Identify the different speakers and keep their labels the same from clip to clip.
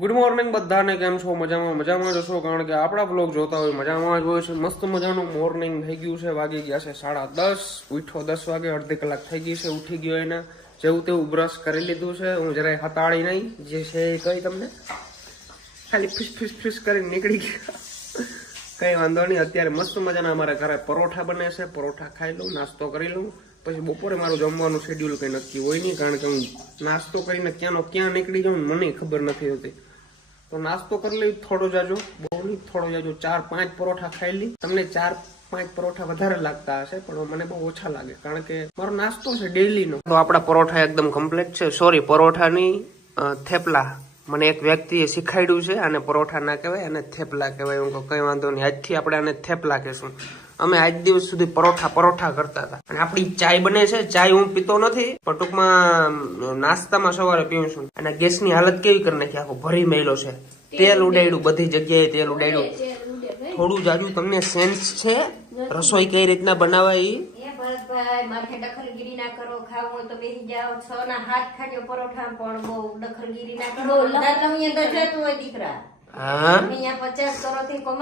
Speaker 1: Good morning બધાને, કેમ છો? મજામાં મજામાં જ હશો? કારણ કે આપણા બ્લોગ જોતા હોય મજામાં જ હોય છે. મસ્ત મજાનું મોર્નિંગ થઈ ગયું છે, વાગી ગયા છે સાડા દસ. ઉઠો દસ વાગે, અડધી કલાક થઈ ગઈ છે, ઉઠી ગયો એને. જેવું તેવું બ્રશ કરી લીધું છે. હું જરાય હતાળી નહીં, જે છે એ કઈ તમને. ખાલી ફિસ ફિસ ફિસ કરીને નીકળી ગયા. કઈ વાંધો નહીં, અત્યારે મસ્ત મજાના અમારા ઘરે પરોઠા બને છે. પરોઠા ખાઈ લઉં, નાસ્તો કરી લઉં. પછી બપોરે મારું જમવાનું શેડ્યુલ કંઈ નક્કી હોય નહીં, કારણ કે હું નાસ્તો કરીને ક્યાંનો ક્યાં નીકળી જાઉં મને ખબર નથી હોતી. તો નાસ્તો કરી લેવી થોડો જાજો બહુ નહીં થોડો જાજો, ચાર, પાંચ પરોઠા ખાઈ લી. તમને ચાર, પાંચ પરોઠા વધારે લાગતા હશે, પણ મને બહુ ઓછા લાગે, કારણ કે મારો નાસ્તો છે ડેઈલી નો તો આપણા પરોઠા એકદમ કમ્પ્લીટ છે. સોરી પરોઠાની થેપલા. મને એક વ્યક્તિએ શીખાડ્યું છે, આને પરોઠા ના કહેવાય અને થેપલા કહેવાય. હું કઈ વાંધો નહીં. આજથી આપણે આને થેપલા કહેશું. અમે આજ દિવસ સુધી પરોઠા પરોઠા કરતા હતા. અને આપણી ચાય બને છે ચાય હું પીતો નથી પણ ટૂંકમાં નાસ્તામાં સવારે પીઉં છું. અને ગેસની હાલત કેવી કરી નાખી આખો ભરી મેલો છે. તેલ ઉડાડ્યું બધી જગ્યાએ તેલ ઉડાડ્યું. થોડું જાજુ તમને સેન્સ છે? રસોઈ કઈ રીતના બનાવાય?
Speaker 2: એ ભરતભાઈ માથે દખલગીરી ના કરો ખાવું તો બેસી જાઓ. છ ના હાથ ખાજો પરોઠા પણ બહુ દખલગીરી ના કરો. અંદર તમે અંદર જતું હોય દીકરા.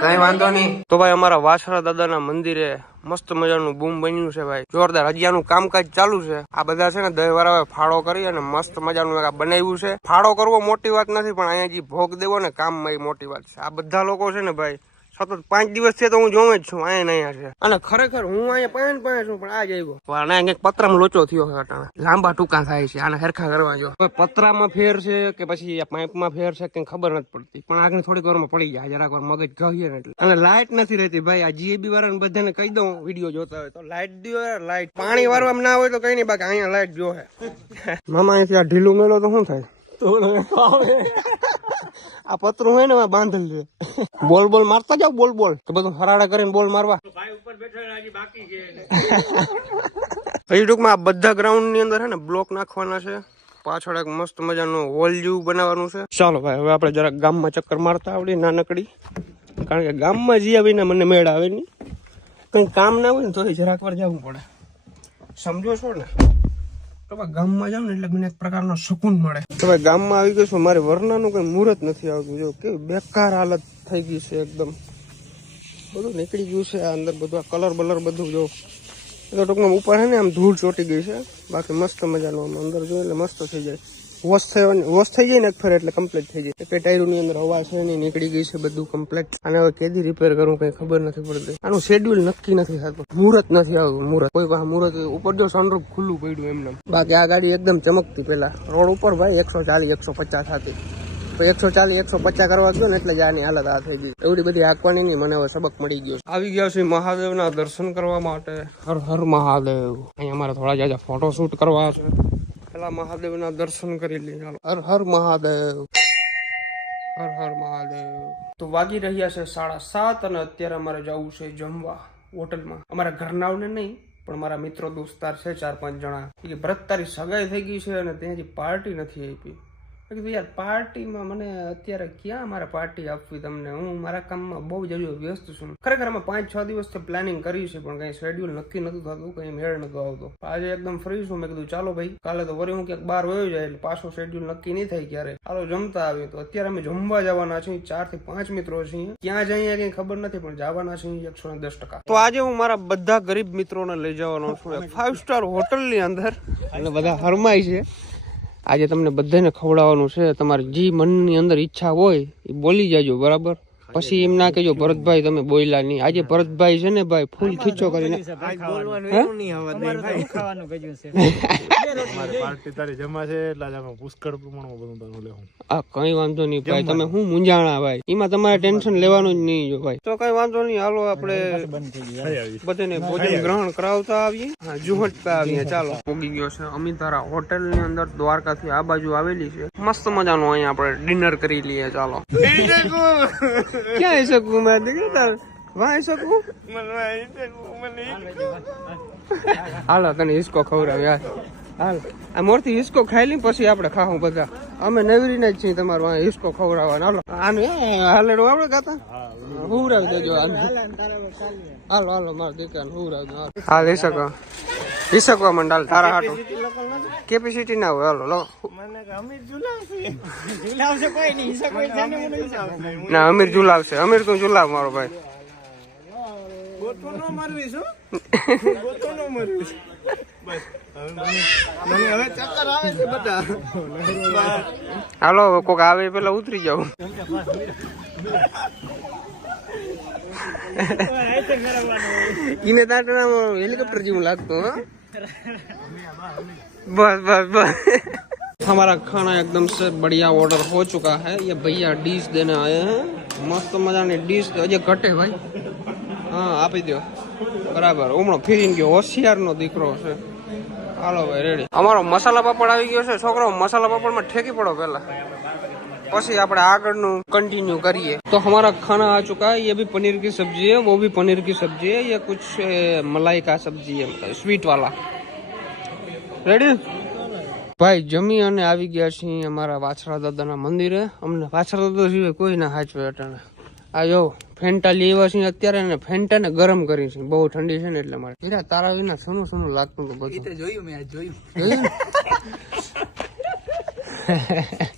Speaker 1: કઈ વાંધો નહીં. તો ભાઈ અમારા વાસણા દાદાના મંદિરે મસ્ત મજાનું બૂમ બન્યું છે ભાઈ. જોરદાર. હજિયાનું કામકાજ ચાલુ છે. આ બધા છે ને દહીં વાળા ફાળો કરી અને મસ્ત મજાનું બનાવ્યું છે. ફાળો કરવો મોટી વાત નથી પણ અહીંયા જે ભોગ દેવો ને કામમાં એ મોટી વાત છે. આ બધા લોકો છે ને ભાઈ સતત પાંચ દિવસથી તો હું જોઉં જ છું અહીંયા અહીંયા છે અને ખરેખર હું અહીંયા પાંચ પાંચ છું, પણ આ જ આવ્યો આના કંઈક પતરામાં લોચો થયો છે અટાણે. લાંબા ટૂંકા થાય છે, આને હરખા કરવા જો. હવે પતરામાં ફેર છે કે પછી પાઇપમાં ફેર છે કે ખબર નથી પડતી. પણ આગળ થોડીક વારમાં પડી જાય, જરાક વાર મગજ કહીએ ને એટલે. અને લાઇટ નથી રહેતી, ભાઈ, આ જીએબી વાળાને બધાને કહી દઉં, વીડિયો જોતા હોય તો. લાઇટ દો લાઇટ પાણી વારવામાં ના હોય તો કઈ નહીં, બાકી અહીંયા લાઇટ જો હે મામા અહીંથી ઢીલું મેલો તો શું થાય? આ પતરું હોય ને એમાં બાંધેલું છે. બોલ બોલ મારતા જાવ બોલ બોલ. તો બધું ફરાડા કરીને બોલ મારવા. હજી ટૂંકમાં આ બધા ગ્રાઉન્ડની અંદર છે ને બ્લોક નાખવાના છે. પાછળ એક મસ્ત મજાનું હોલ જેવું બનાવવાનું છે. ચાલો ભાઈ હવે આપણે જરાક ગામમાં ચક્કર મારતા આવડી નાનકડી. કારણ કે ગામમાં જ્યાં વિના મને મેળ આવે નહીં. કંઈ કામ ના હોય ને તો જરાક વાર જવું પડે. સમજો છો ને? તો ભાઈ ગામમાં જાવ ને એટલે મને એક પ્રકારનો સુકૂન મળે. તો ભાઈ ગામમાં આવી ગયો છું, મારે વરનાનું કંઈ મુહૂર્ત નથી આવતું. જો કેવી બેકાર હાલત થઈ ગઈ છે એકદમ. બધું નીકળી ગયું છે આ અંદર બધું, આ કલર બલર બધું જો. એ તો ઉપર છે ને આમ ધૂળ ચોટી ગઈ છે. બાકી મસ્ત મજાનું આમ અંદર જોઈએ એટલે મસ્ત થઈ જાય. વોશ થયો વોશ થઈ જાય ને એક એટલે કમ્પ્લીટ થઈ જાય. કે ટાયરોની અંદર હવા છે ને નીકળી ગઈ છે બધું કમ્પ્લીટ અને હવે કેદી રિપેર કરું, કઈ ખબર નથી પડતી. આનું શેડ્યુલ નક્કી નથી થતું. મુહૂર્ત નથી આવતું, મુહૂર્ત. કોઈ પાસે મુહૂર્ત ઉપર જો સનરૂફ ખુલ્લું પડ્યું એમને બાકી આ ગાડી એકદમ ચમકતી પેલા રોડ ઉપર ભાઈ, એકસો ચાલીસ, એકસો પચાસ હતી. તો એકસો ચાલીસ, એકસો પચાસ કરવા ગયો ને એટલે જ આની હાલત આ થઈ ગઈ. એવડી બધી હાંકવાની નહીં, મને હવે સબક મળી ગયો આવી ગયા છે મહાદેવના દર્શન કરવા માટે. હર હર મહાદેવ. અહીંયા અમારે થોડા જ ફોટો શૂટ કરવા છે. પેલા મહાદેવના દર્શન કરી લઈએ હર હર મહાદેવ. હર હર મહાદેવ. તો વાગી રહ્યા છે સાડા સાત અને અત્યારે અમારે જવું છે જમવા હોટલમાં. અમારા ઘરનાઓને નહીં, પણ મારા મિત્રો દોસ્તાર છે ચાર પાંચ જણા. એ ભરત તારી સગાઈ થઈ ગઈ છે અને ત્યાંથી પાર્ટી નથી આપી. કીધું, યાર, પાર્ટીમાં મને અત્યારે ક્યાં મારે પાર્ટી આપવી તમને? હું મારા કામમાં બહુ જ વ્યસ્ત છું. ખરેખર અમે પાંચ છ દિવસથી પ્લાનિંગ કરી છે, પણ કઈ શેડ્યુલ નક્કી નતું થતું, કઈ મેળ નતો આવતો. આજે એકદમ ફ્રી છું, મેં કીધું, ચાલો ભાઈ, કાલે તો વળી હું ક્યાંક બહાર વયો જાય, એટલે પાછો શેડ્યુલ નક્કી નહીં થાય ક્યારે. ચાલો જમતા આવીએ. તો અત્યારે અમે જમવા જવાના છીએ ચારથી પાંચ મિત્રો છીએ. ક્યાં જઈએ કઈ ખબર નથી, પણ જવાના છીએ એકસો ને દસ ટકા. તો આજે હું મારા બધા ગરીબ મિત્રોને લઈ જવાનો છું. ફાઈવ સ્ટાર હોટલની અંદર. અને બધા હરમાય છે. આજે તમને બધાને ખવડાવવાનું છે. તમારી જે મનની અંદર ઈચ્છા હોય એ બોલી જાજો, બરાબર? પછી એમ ના કહેજો ભરતભાઈ તમે બોલ્યા નહીં. આજે ભરતભાઈ છે ને ભાઈ ફૂલ ખીચો કરીને.
Speaker 3: મારે પાર્ટી તારી જમા છે એટલે આજે અમે પુષ્કળ પ્રમાણમાં બધું તારું લેવું.
Speaker 1: આ કઈ વાંધો નહીં ભાઈ તમે હું મૂંઝાણા ભાઈ? એમાં તમારે ટેન્શન લેવાનું જ નહીં જો ભાઈ. તો કઈ વાંધો નહીં હાલો આપણે બધાને ભોજન ગ્રહણ કરાવતા આવીએ. હા જુહટતા આવીએ ચાલો. પોગી ગયો છે અમિતારા હોટેલની અંદર દ્વારકાથી આ બાજુ આવેલી છે. મસ્ત મજાનું અહીંયા આપણે ડિનર કરી લઈએ ચાલો. ક્યાં આવી શકું મેં દીકરી તાર વાં આવી શકું હાલો તને હિસકો ખવડાવ યાર હાલ આ મોરથી હિસકો ખાઈ લઈ પછી આપણે ખાવું બધા અમે નવરીને જ છીએ તમારું આ હિસકો ખવડાવવાનો હાલો આનું હાલેડું આપણે ગાતા હુવડાવી દેજો હાલો હાલો મારા દીકરાને હુવડાવી દો હાલ હિસકો હિસકવા મંડાલ તારા હાટો. કેપેસિટી ના હોય હાલો લો. ના અમીર ઝુલાવશે અમીર તું ઝુલાવ મારો ભાઈ. હાલો કોક આવે પેલા ઉતરી જાવ ઈને તાટના હેલિકોપ્ટર જેવું લાગતું હા. बस बस बस हमारा खाना एकदम से बढ़िया ऑर्डर हो चुका है ये भैया डिश देने आए हैं मस्त મજાની ડીશ હજી ઘટે ભાઈ હા આપી દો બરાબર હમણાં ફીરીને ગયો હોશિયારનો દીકરો છે હાલો ભાઈ રેડી અમારો મસાલા પાપડ આવી ગયો છે છોકરો મસાલા પાપડમાં ઠેકી પડો પહેલા પછી આપણે આગળનું कंटिन्यू करिए तो हमारा खाना आ चुका है ये भी पनीर की सब्जी है वो भी पनीर की सब्जी है ये कुछ अ, मलाई का सब्जी है मतलब स्वीट वाला રેડી ભાઈ જમી અને આવી ગયા છીએ અમારા વાછરા દાદાના મંદિરે અમને વાછરા દાદા સિવાય કોઈ ના હાચવે અટાણે આ જો ફેન્ટા લેવા છીએ અત્યારે ને ફેન્ટા ને ગરમ કરી છે બહુ ઠંડી છે ને એટલે મારે હીરા તારા વિના સનું સનું લાગતું હતું બધું
Speaker 4: જોયું મેં જોયું
Speaker 1: જોયું ને?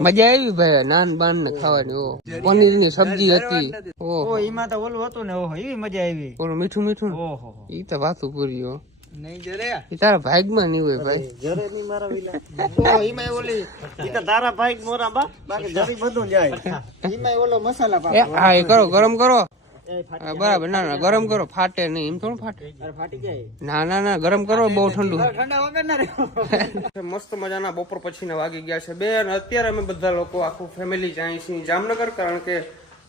Speaker 1: મજા આવી ભાઈ નાન બાન ને ખાવાની ઓ. પનીરની સબ્જી હતી. ઓહો
Speaker 4: એમાં તો ઓલું હતું ને ઓહો એવી મજા આવી.
Speaker 1: ઓલું મીઠું મીઠું
Speaker 4: ઓહો
Speaker 1: ઈ તો વાતું પૂરી હો
Speaker 4: નહીં માં
Speaker 1: ઈ તારા નહીં હોય ભાઈ.
Speaker 4: જરે નહીં મારા વિલા. એમાં ઓલી ઈ તો તારા ભાઈ મોરા બા બાકી જરી બધું જાય. એમાં ઓલો મસાલા
Speaker 1: હા એ કરો ગરમ કરો. બરાબર. ના ના ગરમ કરો. ફાટે નહીં. એમ થોડું ફાટે.
Speaker 4: અરે ફાટી જાય
Speaker 1: ના ના ના ગરમ કરો બહુ ઠંડુ.
Speaker 4: ઠંડા વગર ના રહ્યો
Speaker 1: મસ્ત મજાના બપોર પછીના વાગી ગયા છે. બે અને અત્યારે અમે બધા લોકો આખું ફેમિલી જાય છીએ જામનગર કારણ કે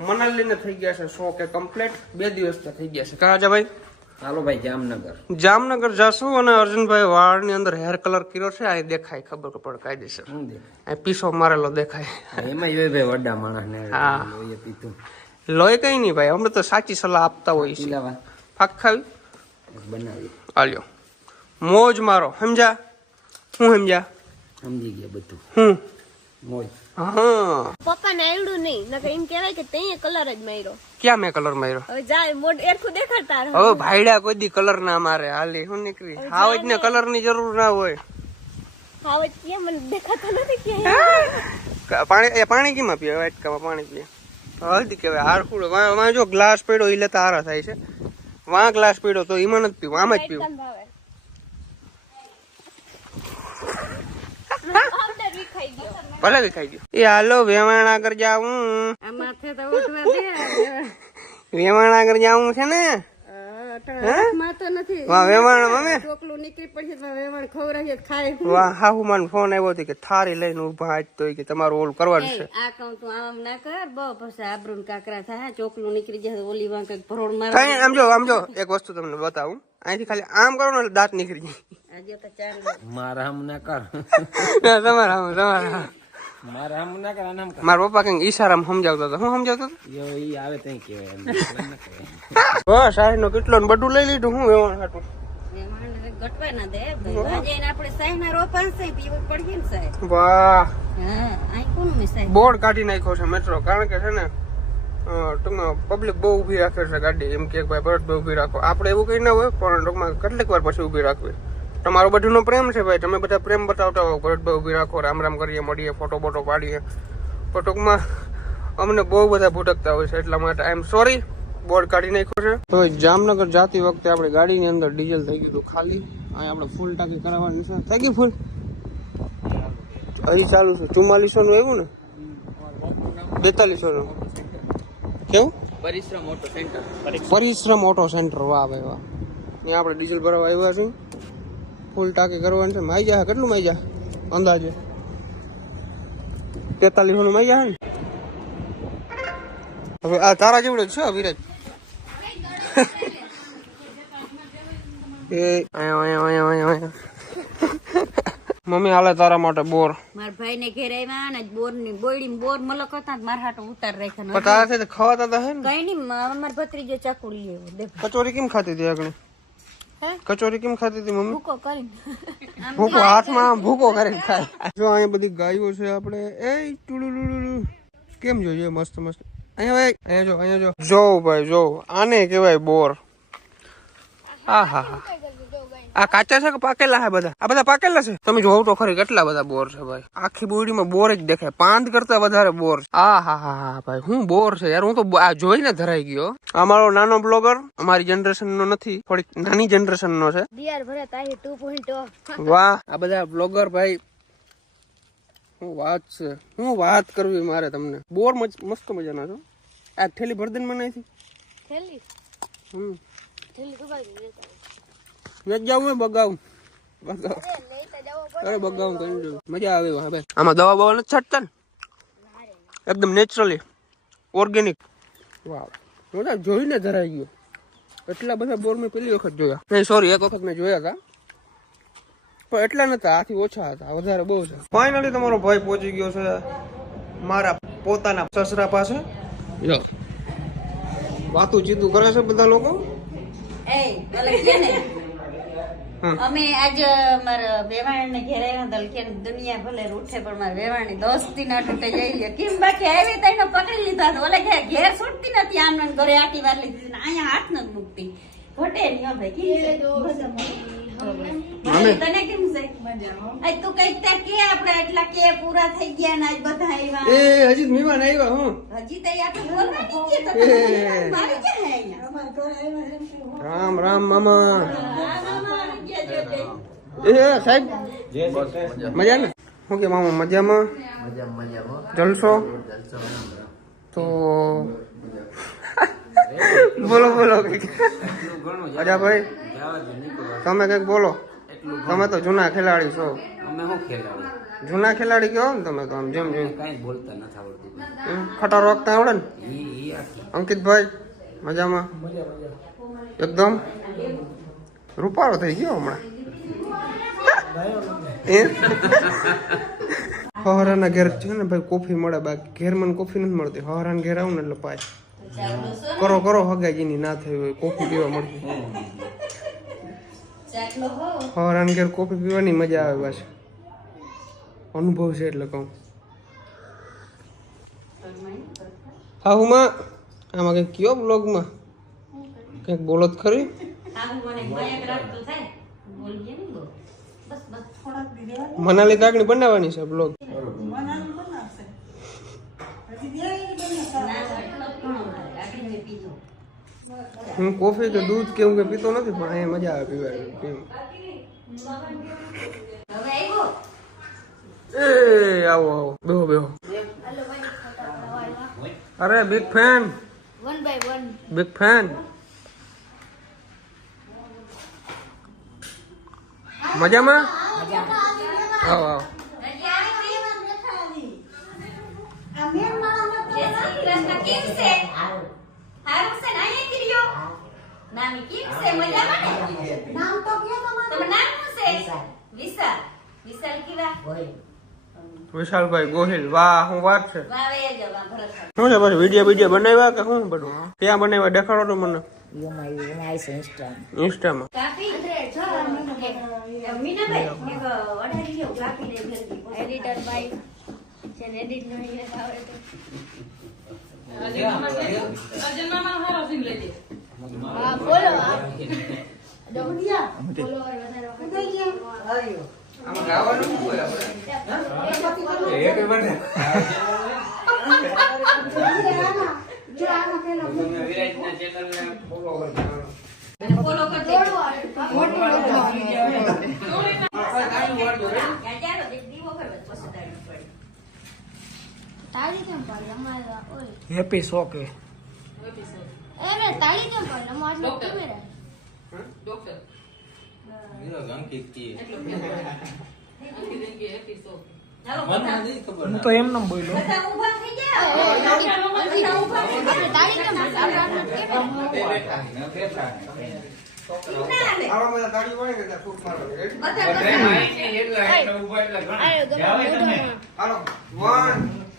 Speaker 1: મનાલીને થઈ ગયા છે સો કે કમ્પ્લીટ બે દિવસ થઈ ગયા છે. કાજા ભાઈ?
Speaker 4: હાલો ભાઈ જામનગર.
Speaker 1: જામનગર જાશું અને અર્જુનભાઈ વાળની અંદર હેર કલર કર્યો છે? આ દેખાય ખબર પડે કાયદેસર. આ પીસો મારેલો દેખાય.
Speaker 4: એમાં ભાઈ વડા માણસ ને
Speaker 1: હા.
Speaker 4: પીતું
Speaker 1: લોહી કઈ નહીં ભાઈ અમે તો સાચી સલાહ આપતા હોય
Speaker 4: છે
Speaker 1: ફાક ખાવી
Speaker 4: બનાવી.
Speaker 1: આલ્યો. મોજ મારો સમજા હું સમજા
Speaker 4: સમજી ગયા બધું.
Speaker 1: હું?
Speaker 4: મોજ.
Speaker 1: હા.
Speaker 2: પપ્પા ને આવડું નહીં નકર એમ કહેવાય કે તે કલર જ માર્યો.
Speaker 1: ક્યાં મેં કલર માર્યો?
Speaker 2: હવે જાય મોઢ એરખું દેખાડતા
Speaker 1: હવે ભાઈડા કોઈ દી કલર ના મારે હાલી હું નીકળી? હાવ ને કલરની જરૂર ના હોય.
Speaker 2: હવે કેમ મને દેખાતા નથી
Speaker 1: કે પાણી એ પાણી કેમાં પીએ વાટકામાં પાણી પીએ. હલ્દી કહેવાય હારખું વાં જો ગ્લાસ પીડો એ લેતા હારા થાય છે. વાં ગ્લાસ પીડો તો એમાં નથી પીવું આમ જ પીવું.
Speaker 2: ભલે વિખાઈ ગયો.
Speaker 1: એ હાલો વેવાણા કર જાવું વેવાણા જાવું છે ને? ફોન આવ્યો હતો કે થારી લઈને ઊભા તો કે તમારું ઓલું કરવાનું છે.
Speaker 2: આ કહું તું આમ ના કર બહુ પછી આબરૂ કાકરા થાય ચોકલું નીકળી જાય ઓલી વાં કંઈક ભરોડ મારે
Speaker 1: આમ જો આમ જો એક વસ્તુ તમને બતાવું. અહીંથી ખાલી આમ કરો ને દાંત નીકળી જાય.
Speaker 2: આજે તો ચાલ
Speaker 4: મારા હમ ના કર.
Speaker 1: તમારા તમારા આમ.
Speaker 4: મારા હમ ના કર
Speaker 1: મારા પપ્પા ઈશારામાં સમજાવતા હતા. હું સમજાવતો હતો?
Speaker 4: ઈ આવે તઈ કહેવાય એમ ના કહેવાય
Speaker 1: બસ સાહેબ નો કેટલો ને બધું લઈ લીધું. હું વેવાણ હાટું?
Speaker 2: વેવાણ ના દે ભાઈ. આજે એને આપણે સાઈ ના રોપાણ પીવું પડીએ ને સાહેબ
Speaker 1: વાહ. બોર્ડ કાઢી નાખ્યો છે મેટ્રો કારણ કે છે ને ટૂંકમાં પબ્લિક બહુ ઊભી રાખે છે ગાડી. એમ કે ભાઈ ભરતભાઈ ઊભી રાખો. આપણે એવું કઈ ના હોય પણ ટૂંકમાં કેટલીક વાર પછી ઊભી રાખવી. તમારો બધુંનો પ્રેમ છે ભાઈ. તમે બધા પ્રેમ બતાવતા હો ભરતભાઈ ઊભી રાખો રામ રામ કરીએ મળીએ ફોટો બોટો પાડીએ. પણ ટૂંકમાં અમને બહુ બધા ભૂટકતા હોય છે એટલા માટે આઈ એમ સોરી બોર્ડ કાઢી નાખ્યો છે. તો જામનગર જાતી વખતે આપણે ગાડીની અંદર ડીઝલ થઈ ગયું હતું ખાલી. અહીં આપણે ફૂલ ટાંકી કરાવવાની છે. થઈ ગઈ ફૂલ? અહીં ચાલુ છે. ચુમ્માલીસો નું આવ્યું ને? બેતાલીસો નું કેવું?
Speaker 4: Parishram auto centre
Speaker 1: Parishram auto centre વાહ ભાઈ વાહ. ત્યાં આપણે ડીઝલ ભરવા આવ્યા છીએ. ફૂલ ટાંકી કરવાનું છે. માઈ જાય કેટલું માઈ જાય અંદાજે? તેતાલીસો નું માઈ જાય ને? હવે આ તારા જેવડો છે વિરાજ. એ મમ્મી હાલે તારા માટે બોર.
Speaker 2: મારા ભાઈ ને ઘેર આવ્યા ને બોરની બોયડી બોર મલક હતા મારા હાટો ઉતાર રાખ્યા
Speaker 1: તારા ખવાતા હતા હે
Speaker 2: કઈ નહીં મારા ભત્રીજો ચાકુ દેખ.
Speaker 1: કચોરી કેમ ખાતી હતી આગળ? કચોરી કેમ ખાતી હતી મમ્મી?
Speaker 2: ભૂકો કરીને.
Speaker 1: ભૂકો હાથમાં ભૂકો કરીને ખાય. જો અહીંયા બધી ગાયો છે આપણે. એ ટુડુડુડુડુ. કેમ જોઈએ મસ્ત મસ્ત. અહીંયા ભાઈ અહીંયા જો અહીંયા જો. જો ભાઈ જો. આને કહેવાય બોર. હા હા હા આ કાચા છે કે પાકેલા છે બધા? આ બધા પાકેલા છે? તમે જોવો તો ખરી કેટલા બધા બોર છે ભાઈ. આખી બોડીમાં બોર જ દેખાય. પાંદ કરતા વધારે બોર છે. આ હા હા હા ભાઈ હું બોર છે યાર. હું તો આ જોઈને ધરાઈ ગયો. અમારો નાનો બ્લોગર. અમારી જનરેશન નો નથી થોડીક નાની જનરેશન નો છે વાહ આ બધા બ્લોગર ભાઈ. હું વાત છે? હું વાત કરવી મારે તમને? બોર મસ્ત મજાના છો. આ થેલી ભરદન મને અહીંથી
Speaker 2: થેલી?
Speaker 1: હમ.
Speaker 2: થેલી
Speaker 1: જાવું બગાવું બગાવ
Speaker 2: લેતા જાવો
Speaker 1: અરે બગાવું કરી દઉં મજા આવે હા ભાઈ આમાં દવા બવા નથી છાંટતા ને? એકદમ નેચરલી ઓર્ગેનિક વાહ હું જોઈને ધરાઈ ગયો. એટલા બધા બોર મેં પેલી વખત જોયા. નહીં સોરી એક વખત. મેં જોયા હતા પણ એટલા નતા આથી ઓછા હતા વધારે બહુ છે ફાઇનલી તમારો ભાઈ પહોંચી ગયો છે મારા પોતાના સસરા પાસે. વાતું ચીતું કરે છે બધા લોકો?
Speaker 5: એ. અમે આજ મારા વેવાણ ને ઘેર આવ્યા હતા દુનિયા ભલે રૂઠે પણ મારા વેવાણની દોસ્તી ના તૂટે. જઈ કેમ બાકી આવી તો એને પકડી લીધા ઓલે ઘેર ઘેર છૂટતી નથી આમ ઘરે આટી વાર લીધી અહીંયા હાથ નથી મૂકતી. ઘટે નહીં ભાઈ. તને કેમ છે? આજ તું કંઈક ત્યાં કે આપણે એટલા કે પૂરા થઈ ગયા ને આજ બધા આવ્યા
Speaker 1: એ હજી મહેમાન આવ્યા હું.
Speaker 5: હજી તો આપણે બોલવા નહીં તો મારી ક્યાં
Speaker 1: રામ રામ મામા. સાહેબ મજા ને શું કે મજામાં? જલસો? તો બોલો બોલો અજા ભાઈ, તમે કંઈક બોલો. તમે તો જૂના ખેલાડી છો. જૂના ખેલાડી કહો ને તમે તો આમ જેમ જેમ.
Speaker 6: કાંઈ બોલતા નથી
Speaker 1: વાગતા આવડે ને? અંકિતભાઈ, મજામાં? એકદમ? રૂપાળો થઈ ગયો હમણાં. એ હવારાના ઘેર છે ને ભાઈ કોફી મળે, બાકી ઘેર મને કોફી નથી મળતી. હોરાન ઘેર આવું ને એટલે પાય કરો કરો, હગાજીની ના થઈ હોય, કોફી પીવા મળતી
Speaker 5: ચાખલો
Speaker 1: ઘેર કોફી પીવાની મજા આવે પાછી. અનુભવ છે એટલે કહું. હા હું માં આમાં કંઈક કયો બ્લોગમાં કંઈક બોલો જ ખરી. મનાલી કાકડી બનાવવાની છે બ્લોગ હું કોફી કે દૂધ કે એવું કે પીતો નથી પણ અહીંયા મજા આવે પીવાની પીવું. એ આવો આવો બેહો બેહો. અરે big fan
Speaker 2: one by one
Speaker 1: big fan મજામાં આવો આવો
Speaker 5: જય શ્રી કૃષ્ણ કેમ છે હારું છે ને અહીંયા કર્યો નામી કેમ છે મજામાં ને નામ તો કયો તમારું નામ શું છે વિશાલ આવો આવો.
Speaker 1: વિશાલભાઈ ગોહિલ. વાહ હું વાત છે. શું છે પછી વીડિયો વીડિયો બનાવ્યા કે શું બધું? ક્યાં બનાવ્યા? દેખાડો તો મને. ઇન્સ્ટામાં
Speaker 5: એક
Speaker 2: એડિટર ભાઈ જેને એડિટ નહીં આવડે હા બોલો હા. ફોલોવર વધારવા
Speaker 1: આમાં ગાવાનું શું હોય આપણે વિરાજના ચેનલને ફોલો કરજો
Speaker 5: ફોલો કરજો ત્યાં ચાલો દેખ દીવો કરવો પછી તાળી પડી
Speaker 2: તાળી કેમ પાડી અમારે ઓય
Speaker 3: હેપી શોકે
Speaker 2: એ રે તાળી કેમ પાડી અમારે
Speaker 5: ચાલો બધા
Speaker 3: હું તો એમ નામ બોલ્યો
Speaker 5: બધા ઊભા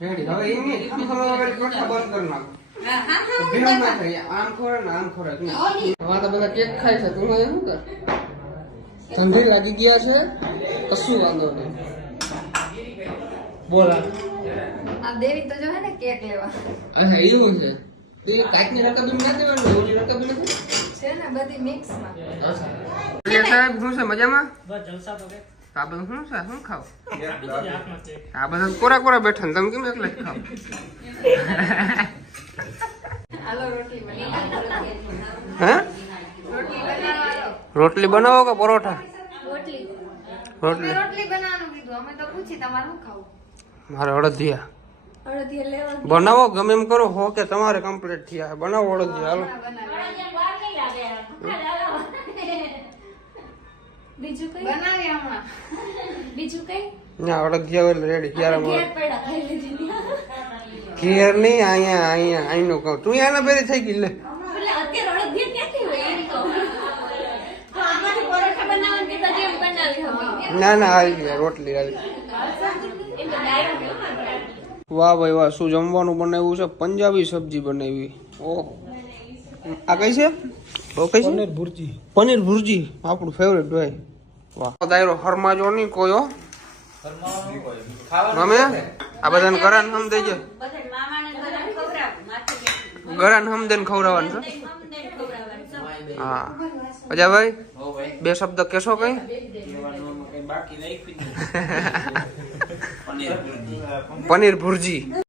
Speaker 1: રેડી. હવે એમ નહીં આમ ખબર વળી કથા બંધ કરી નાખો
Speaker 5: હા હા હા
Speaker 1: ભેળ ના થાય આમ ખોરાક ને આમ ખોરાક. હવે તો બધા કેક ખાય છે. તું શું કર? ઠંડી લાગી ગયા છે. કશું વાંધો નહીં. બોલા
Speaker 2: આ. દેવી તો જો હે ને કેક લેવા.
Speaker 1: અચ્છા એવું છે? તે કાચની રકમ ના દેવાનું ઓલી રકમ નથી?
Speaker 2: છે ને બધી મિક્સમાં.
Speaker 1: એટલે સાહેબ શું છે? મજામાં? આ બધું શું છે? શું ખાવ? આ બધા કોરા કોરા બેઠા? ને તમે કેમ એકલા ખાવ?
Speaker 2: રોટલી બનાવો
Speaker 1: હે?
Speaker 2: રોટલી બનાવો
Speaker 1: કે પરોઠા?
Speaker 2: રોટલી.
Speaker 1: મારે અડદિયા. બનાવો ગમે એમ કરો. હો કે તમારે કમ્પ્લીટ થયા. બનાવો અડદિયા હાલો.
Speaker 2: બીજું કઈ? બનાવી હમણાં. બીજું કઈ?
Speaker 1: ના અડદિયા રેડી ક્યારે
Speaker 2: ઘેર
Speaker 1: નહીં અહીંયા અહીંયા અહીંનું કહું. તું અહીંયા બેરી થઈ ગઈ લે. ના ના આવી ગયા રોટલી
Speaker 2: ડાયરેક્ટ
Speaker 1: વાહ ભાઈ વાહ શું જમવાનું બનાવ્યું છે? પંજાબી સબ્જી બનાવી. ઓહો. આ કઈ છે? ઓ કઈ છે પનીર ભુરજી. પનીર ભુરજી આપણું ફેવરેટ ભાઈ. વાહ દાયરો હરમાજો નહીં હો અમે આ બધાને ગરાન હમ દેજે. ગરાન હમ દેને ખવડાવવાનું છે. હા અજાભાઈ
Speaker 6: ભાઈ.
Speaker 1: બે શબ્દ કેશો કઈ. પનીર ભુરજી